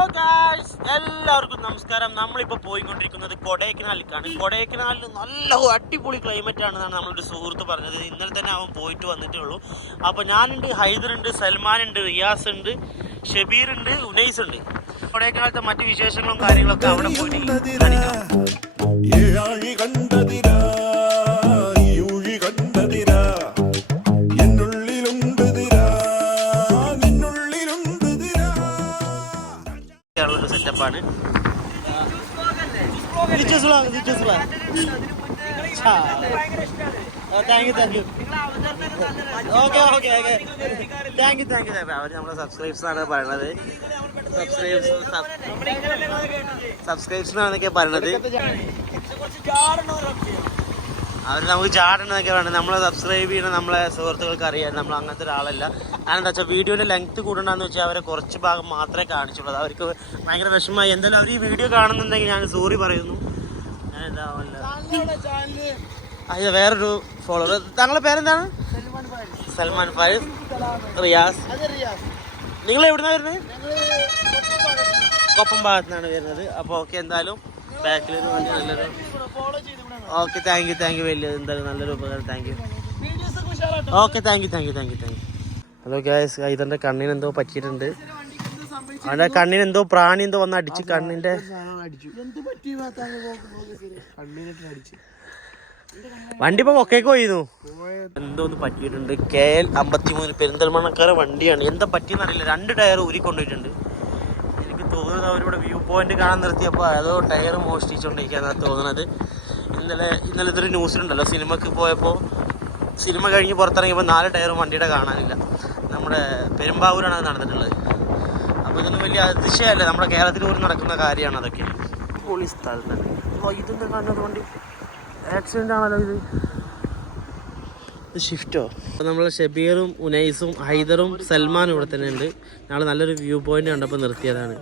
എല്ലാവർക്കും നമസ്കാരം. നമ്മളിപ്പോൾ പോയിക്കൊണ്ടിരിക്കുന്നത് കൊടൈക്കനാലിലേക്കാണ്. കൊടൈക്കനാലിൽ നല്ല അടിപൊളി ക്ലൈമറ്റ് ആണെന്നാണ് നമ്മളൊരു സുഹൃത്ത് പറഞ്ഞത്. ഇന്നലെ തന്നെ അവൻ പോയിട്ട് വന്നിട്ടേ ഉള്ളൂ. അപ്പോൾ ഞാനുണ്ട്, ഹൈദറുണ്ട്, സൽമാനുണ്ട്, റിയാസ് ഉണ്ട്, ഷബീർ ഉണ്ട്, ഉനൈസ് ഉണ്ട്. കൊടൈക്കനാലത്തെ മറ്റു വിശേഷങ്ങളും കാര്യങ്ങളൊക്കെ അവിടെ പോയിട്ട് സെറ്റപ്പാണ്. അവർ നമ്മളെ സബ്സ്ക്രൈബ്സ് ആണ് പറയണത്. സബ്സ്ക്രൈബ്സ് ആണെന്നൊക്കെ പറയണത്. അവർ നമുക്ക് ചാടണമെന്നൊക്കെ വേണം. നമ്മളെ സബ്സ്ക്രൈബ് ചെയ്യണം. നമ്മളെ സുഹൃത്തുക്കൾക്ക് അറിയാം നമ്മൾ അങ്ങനത്തെ ഒരാളല്ല. ഞാനെന്താ വെച്ചാൽ വീഡിയോയുടെ ലെങ്ത്ത് കൂടണമെന്ന് വെച്ചാൽ അവരെ കുറച്ച് ഭാഗം മാത്രമേ കാണിച്ചുള്ളൂ. അവർക്ക് ഭയങ്കര വിഷമമായി. എന്തായാലും അവർ ഈ വീഡിയോ കാണുന്നുണ്ടെങ്കിൽ ഞാൻ സോറി പറയുന്നു. അയ്യോ, വേറൊരു ഫോളോവർ. താങ്കളുടെ പേരെന്താണ്? സൽമാൻ ഫായിസ്. റിയാസ്. നിങ്ങൾ എവിടുന്നാണ് വരുന്നത്? കൊപ്പം ഭാഗത്തുനിന്നാണ് വരുന്നത്. അപ്പോൾ ഓക്കെ, എന്തായാലും ബാക്കിൽ നല്ലൊരു ഓക്കെ. താങ്ക് യു വലിയ എന്തായാലും നല്ലൊരു ഉപകാരം. Thank you. Okay, thank you. Hello guys, ഇതിൻ്റെ കണ്ണിന് എന്തോ പറ്റിയിട്ടുണ്ട്. അവൻ്റെ കണ്ണിന് എന്തോ പ്രാണി എന്തോ വന്ന് അടിച്ച് കണ്ണിൻ്റെ വണ്ടി ഇപ്പോൾ കൊക്കേക്ക് പോയിരുന്നു. എന്തോന്ന് പറ്റിയിട്ടുണ്ട്. KL 53 പെരിന്തൽമണ്ണക്കാരെ വണ്ടിയാണ്. എന്താ പറ്റിയെന്നറിയില്ല. 2 ടയർ ഊരിക്കൊണ്ടുപോയിട്ടുണ്ട്. എനിക്ക് തോന്നുന്നത് അവരിവിടെ വ്യൂ പോയിന്റ് കാണാൻ നിർത്തിയപ്പോൾ അതോ ടയർ മോഷ്ടിച്ചുകൊണ്ടിരിക്കുകയെന്നാണ് തോന്നുന്നത്. ഇന്നലെ ഇതൊരു ന്യൂസിലുണ്ടല്ലോ, സിനിമക്ക് പോയപ്പോൾ സിനിമ കഴിഞ്ഞ് പുറത്തിറങ്ങിയപ്പോൾ 4 ടയറും വണ്ടിയുടെ കാണാനില്ല. നമ്മുടെ പെരുമ്പാവൂരാണ് അത് നടന്നിട്ടുള്ളത്. അപ്പോൾ ഇതൊന്നും വലിയ അതിശയമല്ല. നമ്മുടെ കേരളത്തിൽ പോലും നടക്കുന്ന കാര്യമാണ് അതൊക്കെ. പൊളി സ്ഥലം തന്നെ. ഇതൊന്നും കാണുന്നത് വണ്ടി ആക്സിഡൻ്റ് ആണല്ലോ. ഇത് ഷിഫ്റ്റോ? അപ്പോൾ നമ്മൾ ഷബീറും ഉനൈസും ഹൈദറും സൽമാനും ഇവിടെ തന്നെ ഉണ്ട്. നാളെ നല്ലൊരു വ്യൂ പോയിന്റ് കണ്ടപ്പോൾ നിർത്തിയതാണ്.